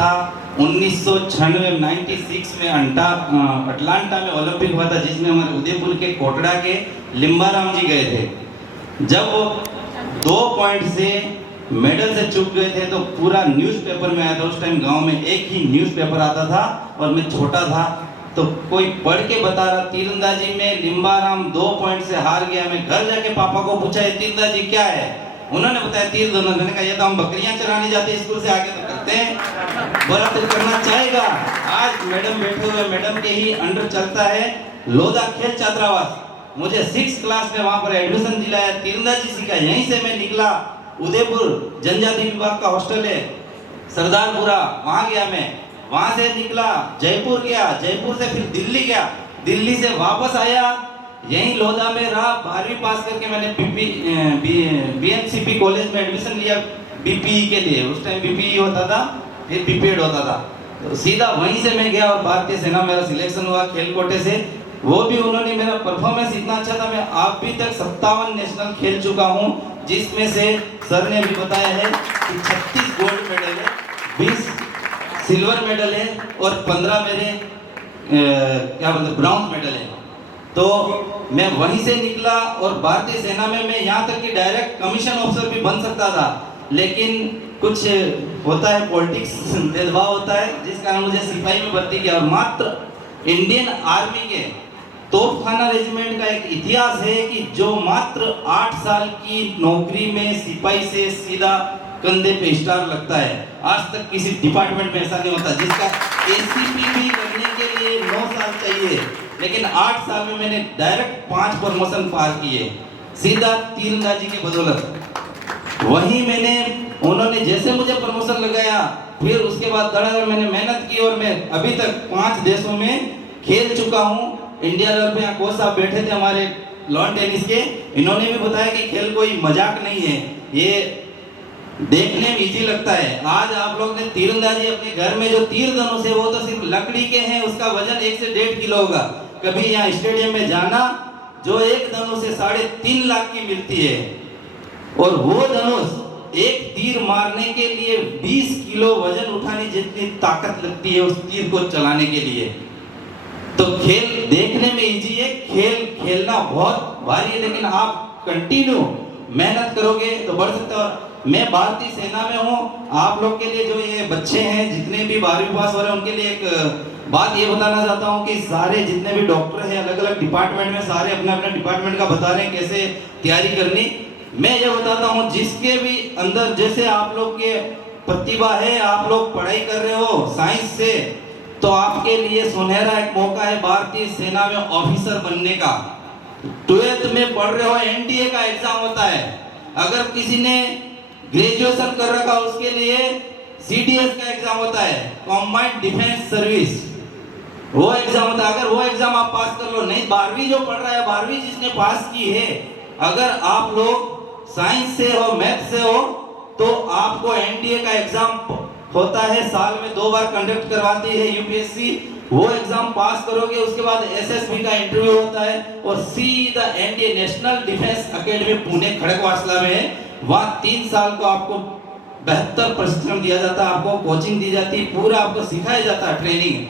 था 1996 96 में अटलांटा में ओलंपिक हुआ था, जिसमें हमारे उदयपुर के कोटड़ा के लिम्बाराम जी गए थे। जब वो 2 पॉइंट से मेडल से चूक गए थे तो पूरा न्यूज़पेपर में आया था। उस टाइम गांव में एक ही न्यूज़पेपर आता था और मैं छोटा था, तो कोई पढ़ के बता रहा तीरंदाजी में लिम्बाराम 2 पॉइंट से हार गया। मैं घर जाके पापा को पूछा ये तीरंदाजी क्या है, उन्होंने बताया तीर धनुष। मैंने कहा ये तो हम बकरियां चराने जाते हैं स्कूल से आके तो करते हैं, बोला तो करना चाहेगा। आज मैडम बैठे हुए, मैडम के ही अंडर चलता है लोधा खेल छात्रावास। मुझे 6th क्लास में वहां पर एडमिशन दिलाया, तीरंदाजी सीखा। यहीं से मैं निकला, उदयपुर जनजाति विभाग का हॉस्टल है सरदारपुरा, वहां गया मैं। वहां से निकला जयपुर गया, जयपुर से फिर दिल्ली गया, दिल्ली से वापस आया, यहीं लोधा में रहा। 12वीं पास करके मैंने बीएनसीपी कॉलेज में एडमिशन लिया बीपीई के लिए। उस टाइम बीपीई होता था, फिर बीपीएड होता था, तो सीधा वहीं से मैं गया और भारतीय सेना मेरा सिलेक्शन हुआ खेल कोटे से। वो भी उन्होंने, मेरा परफॉर्मेंस इतना अच्छा था, मैं अभी तक 57 नेशनल खेल चुका हूँ, जिसमें से सर ने भी बताया है कि 36 गोल्ड मेडल है, 20 सिल्वर मेडल है और 15 मेरे क्या बोलते ब्राउन मेडल है। तो मैं वहीं से निकला और भारतीय सेना में मैं यहाँ तक कि डायरेक्ट कमीशन ऑफिसर भी बन सकता था, लेकिन कुछ होता है पॉलिटिक्स, भेदभाव होता है, जिस कारण मुझे सिपाही में भर्ती किया। और मात्र इंडियन आर्मी के तोपखाना रेजिमेंट का एक इतिहास है कि जो मात्र 8 साल की नौकरी में सिपाही से सीधा कंधे पे स्टार लगता है। आज तक किसी डिपार्टमेंट में ऐसा नहीं होता, जिसका एसीपी भी करने के लिए 9 साल चाहिए, लेकिन 8 साल में मैंने डायरेक्ट 5 प्रमोशन पार किए, सीधा तीरंदाजी के बदौलत। वहीं मैंने, उन्होंने जैसे मुझे प्रमोशन लगाया, फिर उसके बाद धड़ाधड़ मैंने मेहनत की और मैं अभी तक 5 देशों में खेल चुका हूँ। इंडिया लेवल पे यहाँ कोच साहब बैठे थे हमारे लॉन टेनिस के, इन्होंने भी बताया कि खेल कोई मजाक नहीं है, ये देखने में इजी लगता है। आज आप लोग ने तीरंदाजी अपने घर में जो तीर धनुष है वो तो सिर्फ लकड़ी के हैं, उसका वजन 1 से 1.5 किलो होगा। कभी यहाँ स्टेडियम में जाना, जो एक धनुष से 3.5 लाख की मिलती है, और वो धनुष एक तीर मारने के लिए 20 किलो वजन उठाने जितनी ताकत लगती है उस तीर को चलाने के लिए। तो खेल देखने में इजी है, खेल खेलना बहुत भारी है, लेकिन आप कंटिन्यू मेहनत करोगे तो बढ़ सकते हो। मैं भारतीय सेना में हूँ, आप लोग के लिए जो ये बच्चे हैं जितने भी 12वीं पास हो रहे हैं, उनके लिए एक बात ये बताना चाहता हूँ कि सारे जितने भी डॉक्टर हैं अलग अलग डिपार्टमेंट में, सारे अपने अपने डिपार्टमेंट का बता रहे हैं कैसे तैयारी करनी। मैं ये बताता हूँ जिसके भी अंदर जैसे आप लोग के प्रतिभा है, आप लोग पढ़ाई कर रहे हो साइंस से, तो आपके लिए सुनहरा एक मौका है भारतीय सेना में ऑफिसर बनने का। 12th में पढ़ रहे हो, एनडीए का एग्जाम होता है। अगर किसी ने ग्रेजुएशन कर रखा उसके लिए सीडीएस का एग्जाम होता है, कॉम्बाइंड डिफेंस सर्विस, वो एग्जाम होता है। अगर वो एग्जाम आप पास कर लो, नहीं 12वीं जो पढ़ रहा है, 12वीं जिसने पास की है, अगर आप लोग साइंस से हो, मैथ से हो, तो आपको एनडीए का एग्जाम होता है, साल में 2 बार कंडक्ट करवाती है यूपीएससी। वो एग्जाम पास करोगे, उसके बाद एसएसबी का इंटरव्यू होता है और सीधा NDA national defence academy Pune Khadakwasla में है। वहाँ 3 साल को आपको बेहतर प्रशिक्षण दिया जाता है, आपको कोचिंग दी जाती है, पूरा आपको सिखाया जाता है, ट्रेनिंग।